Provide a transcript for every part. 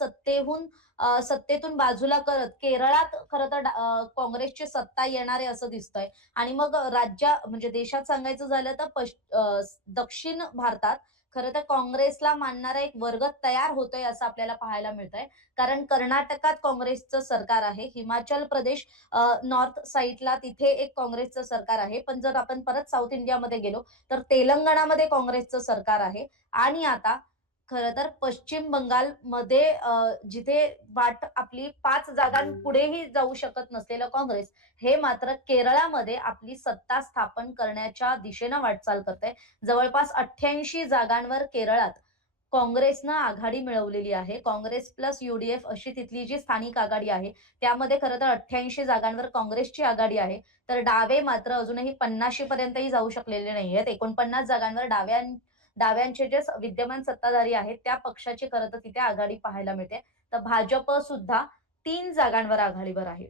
सत्तेतून बाजूला करत केरळात खरं तर काँग्रेसची सत्ता येणार आहे असं दिसतंय. आणि मग म्हणजे देशात सांगायचं झालं तर दक्षिण भारतात खरं तर काँग्रेसला मानणारा एक वर्ग तयार होतोय असं आपल्याला पाहायला मिळतंय. कारण कर्नाटकात काँग्रेसचं सरकार आहे. हिमाचल प्रदेश नॉर्थ साइडला तिथे एक काँग्रेसचं सरकार आहे. पण जर आपण परत साउथ इंडियामध्ये गेलो तर तेलंगणामध्ये काँग्रेसचं सरकार आहे. आणि आता खरं तर पश्चिम बंगालमध्ये जिथे वाट आपली 5 जागांपुढेही जाऊ शकत नसलेलं काँग्रेस, हे मात्र केरळामध्ये आपली सत्ता स्थापन करण्याच्या दिशेनं वाटचाल करतंय. जवळपास 88 जागांवर केरळात काँग्रेसनं आघाडी मिळवलेली आहे. काँग्रेस प्लस यूडीएफ अशी तिथली जी स्थानिक आघाडी आहे, त्यामध्ये खरं तर 88 जागांवर काँग्रेसची आघाडी आहे. तर डावे मात्र अजूनही 50 पर्यंतही जाऊ शकलेले नाहीयेत. 49 जागांवर डाव्यांचे जे विद्यमान सत्ताधारी आहेत, त्या पक्षाची खरं तर तिथे आघाडी पाहायला मिळते. तर भाजप सुद्धा 3 जागांवर आघाडीवर आहे.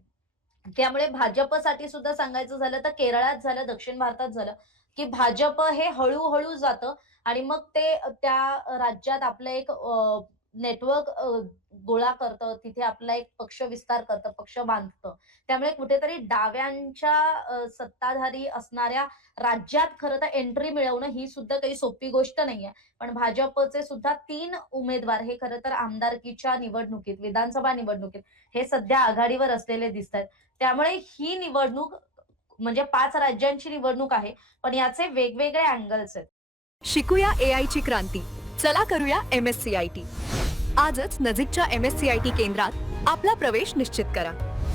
त्यामुळे भाजपसाठी सुद्धा सांगायचं झालं तर केरळात झालं, दक्षिण भारतात झालं, की भाजप हे हळू-हळू जातं आणि मग ते त्या राज्यात आपलं एक नेटवर्क गोळा करतं. तिथे आपला एक पक्ष विस्तार करतं, पक्ष बांधतं. त्यामुळे कुठेतरी डाव्यांच्या सत्ताधारी असणाऱ्या राज्यात खरं तर एंट्री मिळवणं ही सुद्धा काही सोपी गोष्ट नाहीये. पण भाजपचे सुद्धा 3 उमेदवार हे खरं तर आमदारकीच्या निवडणुकीत, विधानसभा निवडणुकीत हे सध्या आघाडीवर असलेले दिसतायत. त्यामुळे ही निवडणूक म्हणजे 5 राज्यांची निवडणूक आहे, पण याचे वेगवेगळे अँगल्स आहेत. शिकूया AI ची क्रांती. चला करूया MSCIT. आजच नजीकच्या MSCIT केंद्रात आपला प्रवेश निश्चित करा.